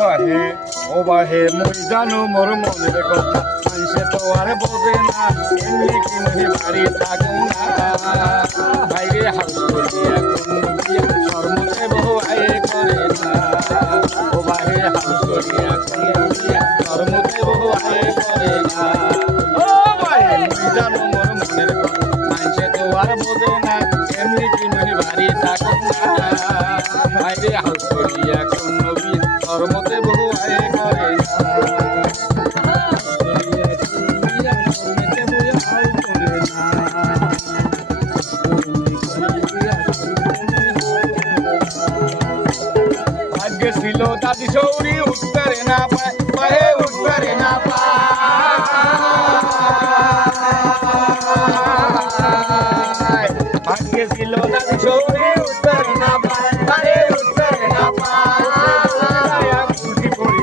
বাহে ও বাহে মই জানো মোর মনের কথা মানুষে তো আর বোঝে না এমনি কি মুহে বাড়ি থাকুন না বাইরে হাউস করিয়া কোন বিয়া শর্মতে বহু আয়ে করে না ও বাহে হাউস করিয়া কোন বিয়া শর্মতে বহু আয়ে করে না ও বাহে মই জানো মোর মনের কথা মানুষে তো আর বোঝে না এমনি কি মুহে বাড়ি থাকুন না বাইরে হাউস করিয়া কোন বিয়া শর্মতে বহু আয়ে করে ভাগ্য ছিল দাদি সৌরি উত্তরে না পায় পায়ে উত্তরে না পায় ভাগ্য ছিল দাদি সৌরি উত্তরে না পায় পায়ে উত্তরে না পায় খুশি করি